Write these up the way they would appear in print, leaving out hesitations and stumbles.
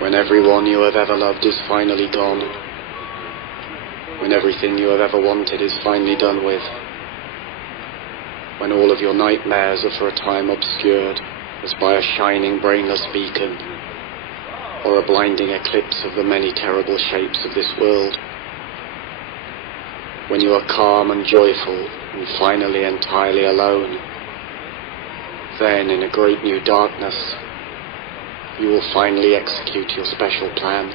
When everyone you have ever loved is finally gone, when everything you have ever wanted is finally done with, when all of your nightmares are for a time obscured as by a shining brainless beacon, or a blinding eclipse of the many terrible shapes of this world, when you are calm and joyful and finally entirely alone, then in a great new darkness you will finally execute your special plan.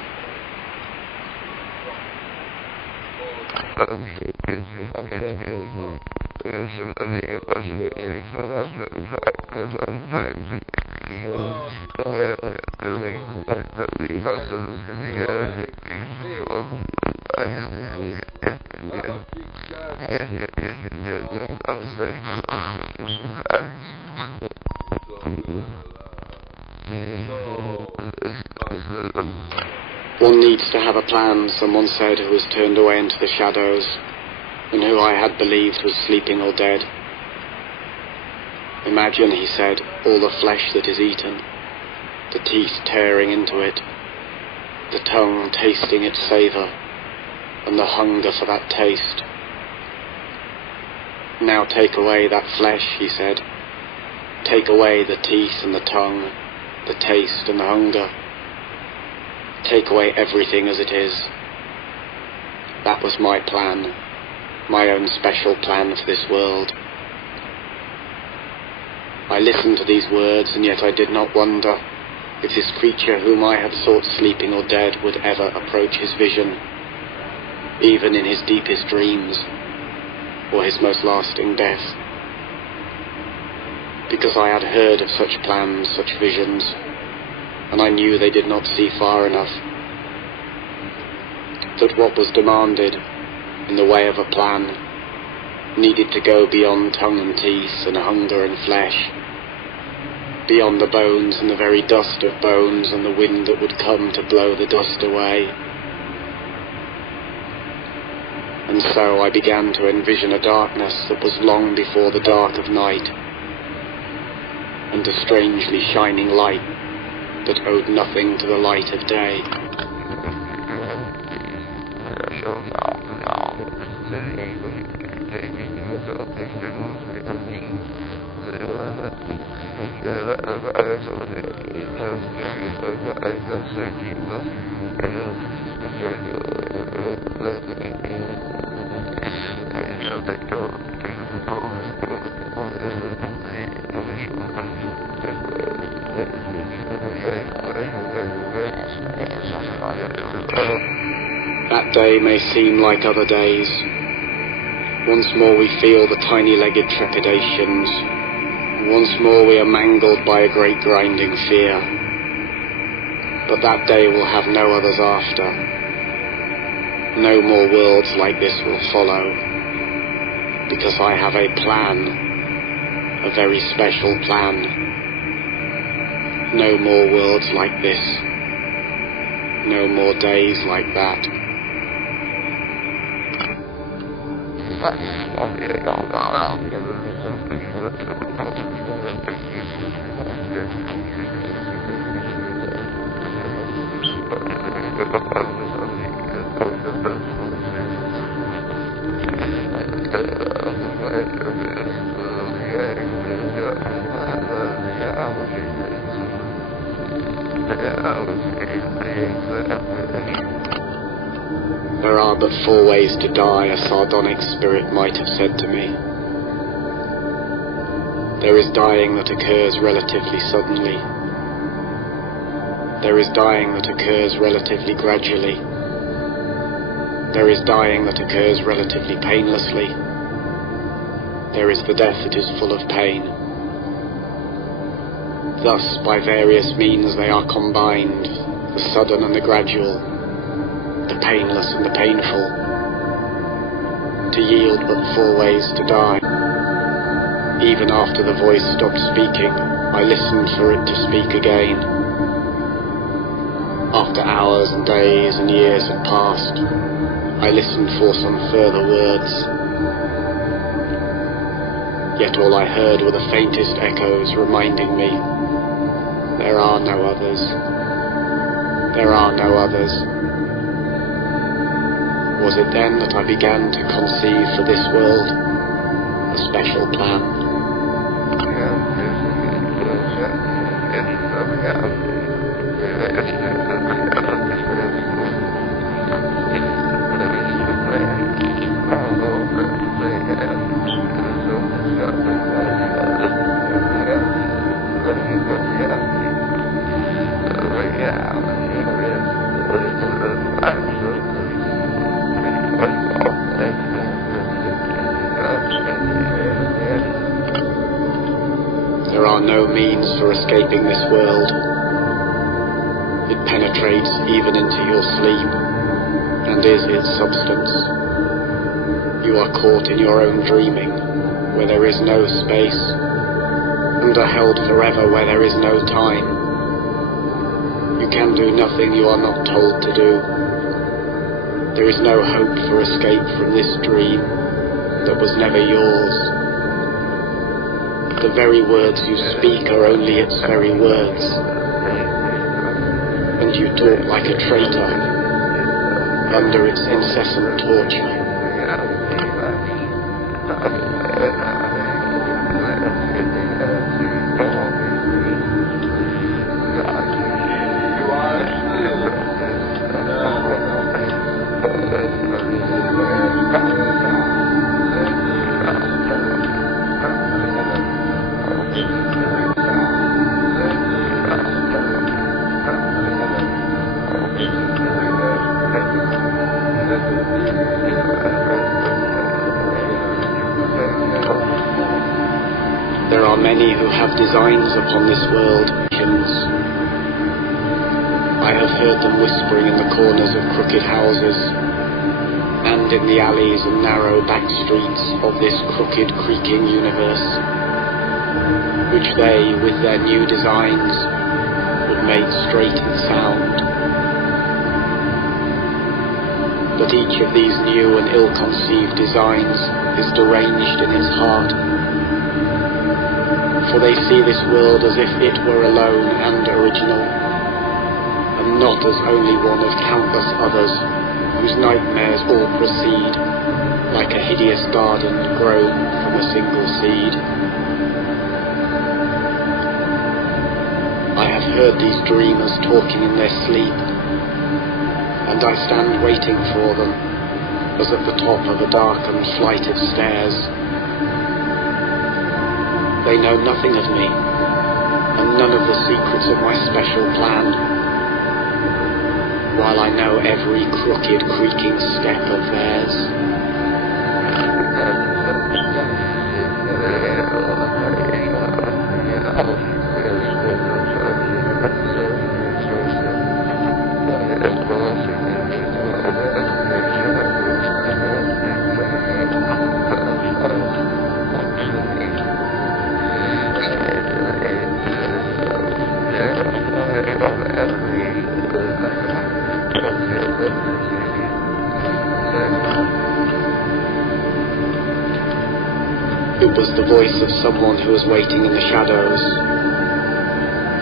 One needs to have a plan, someone said, who was turned away into the shadows, and who I had believed was sleeping or dead. Imagine, he said, all the flesh that is eaten, the teeth tearing into it, the tongue tasting its savour, and the hunger for that taste. Now take away that flesh, he said. Take away the teeth and the tongue, the taste and the hunger. Take away everything as it is. That was my plan, my own special plan for this world. I listened to these words, and yet I did not wonder if this creature whom I had thought sleeping or dead would ever approach his vision, even in his deepest dreams, or his most lasting death. Because I had heard of such plans, such visions, and I knew they did not see far enough. That what was demanded in the way of a plan needed to go beyond tongue and teeth and hunger and flesh, beyond the bones and the very dust of bones and the wind that would come to blow the dust away. And so I began to envision a darkness that was long before the dark of night, and a strangely shining light that owed nothing to the light of day. That day may seem like other days. Once more we feel the tiny-legged trepidations. Once more we are mangled by a great grinding fear. But that day will have no others after. No more worlds like this will follow. Because I have a plan, a very special plan. No more worlds like this. No more days like that. There are but 4 ways to die, a sardonic spirit might have said to me. There is dying that occurs relatively suddenly. There is dying that occurs relatively gradually. There is dying that occurs relatively painlessly. There is the death that is full of pain. Thus, by various means they are combined, the sudden and the gradual, the painless and the painful, to yield but 4 ways to die. Even after the voice stopped speaking, I listened for it to speak again. After hours and days and years had passed, I listened for some further words. Yet all I heard were the faintest echoes reminding me There are no others. There are no others. Was it then that I began to conceive for this world a special plan? There are no means for escaping this world. It penetrates even into your sleep and is its substance. You are caught in your own dreaming, where there is no space, and are held forever where there is no time. You can do nothing you are not told to do. There is no hope for escape from this dream that was never yours. The very words you speak are only its very words, and you talk like a traitor under its incessant torture. There are many who have designs upon this world. I have heard them whispering in the corners of crooked houses and in the alleys and narrow back streets of this crooked, creaking universe, which they, with their new designs, would make straight and sound. But each of these new and ill-conceived designs is deranged in its heart, for they see this world as if it were alone and original, and not as only one of countless others whose nightmares all proceed like a hideous garden grown from a single seed. I have heard these dreamers talking in their sleep, and I stand waiting for them as at the top of a darkened flight of stairs. They know nothing of me, and none of the secrets of my special plan, while I know every crooked, creaking step of theirs. It was the voice of someone who was waiting in the shadows,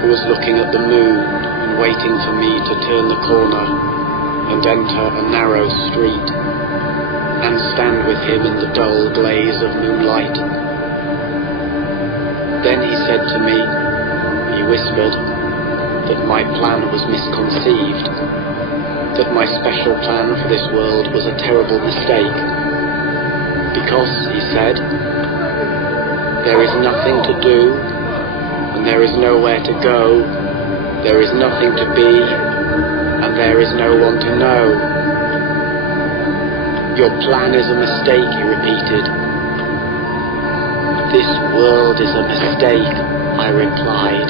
who was looking at the moon and waiting for me to turn the corner and enter a narrow street and stand with him in the dull glaze of moonlight. Then he said to me, he whispered, that my plan was misconceived, that my special plan for this world was a terrible mistake, because, he said, there is nothing to do, and there is nowhere to go, there is nothing to be, and there is no one to know. Your plan is a mistake, he repeated. This world is a mistake, I replied.